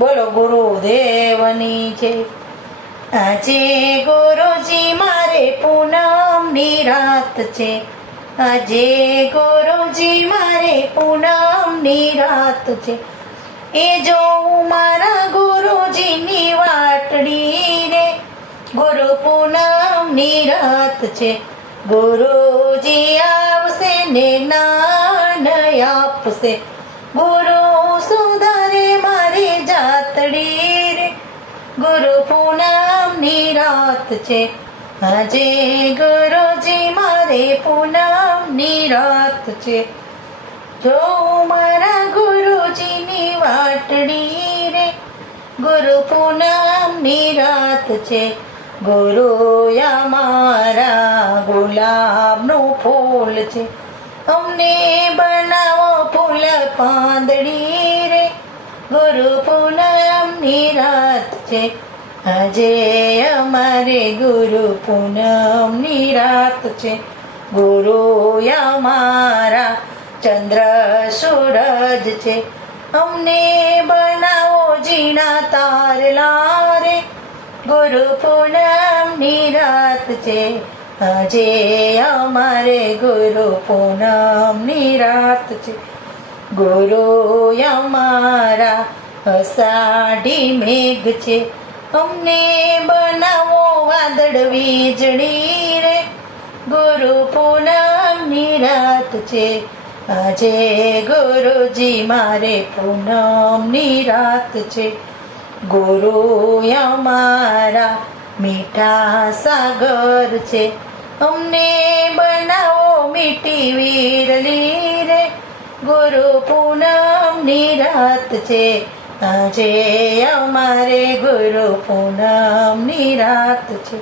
બોલો ગુરુદેવની છે. આજે ગુરુજી મારે પૂનમની રાત છે. આજે ગુરુજી મારે પૂનમની રાત છે. એ જોઉં મારા ગુરુજીની વાટડી રે. ગુરુ પૂનમની રાત છે. ગુરુજી આવશે ને જ્ઞાન આપશે. ગુરુ સુધારે મારી જાતડી રે. ગુરુ પૂનમની રાત છે. આજે ગુરુજી મારે પૂનમની રાત છે. જો મારા ગુરુજીની વાટડી રે. ગુરુ પૂનમની રાત છે. ગુરુ અમારા ગુલાબનું ફૂલ છે. અમને બનાવો ફૂલ પાંદડી રે. ગુરુ પૂનમની રાત છે. આજે અમારે ગુરુ પૂનમની રાત છે. ગુરુ અમારા ચંદ્ર સૂરજ છે. અમને બનાવો ઝીણા તારલા રે. ગુરુ પૂનમની રાત છે. આજે અમારે ગુરુ પૂનમની રાત છે. ગુરુ અમારા અષાઢી મેઘ છે. અમને બનાવો વાદળ વીજળી રે. ગુરુ પૂનમની રાત છે. આજે ગુરુજી મારે પૂનમની રાત છે. ગુરુ અમારા મીઠા સાગર છે. અમને બનાવો મીઠી વીરલી રે. ગુરુ પૂનમની રાત છે. આજે અમારે ગુરુ પૂનમની રાત છે.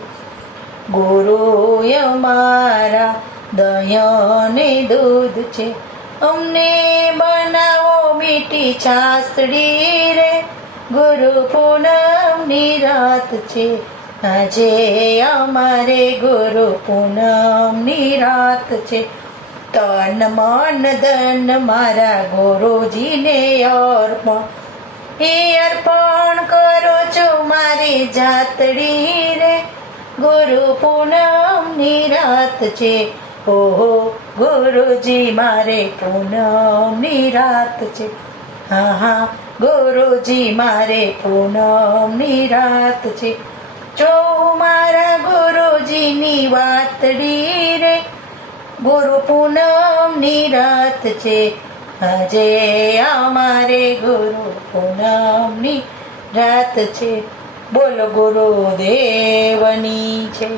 ગુરુ અમારા દહીં ને દૂધ છે. અમને બનાવો મીઠી છાસડી રે. ગુરુ પૂનમની રાત છે. આજે અમારે ગુરુ પૂનમની રાત છે. તન મન ધન મારા ગુરુજીને અર્પણ. એ અર્પણ કરું છું મારી જાતડી રે. ગુરુ પૂનમની રાત છે. ઓહો ગુરુજી મારે પૂનમની રાત છે. હા હા ગુરુજી મારે પૂનમની રાત છે. જો મારા ગુરુજીની વાતડી રે. ગુરુ પૂનમની રાત છે. આજે અમારે ગુરુ પૂનમની રાત છે. બોલો ગુરુદેવની છે.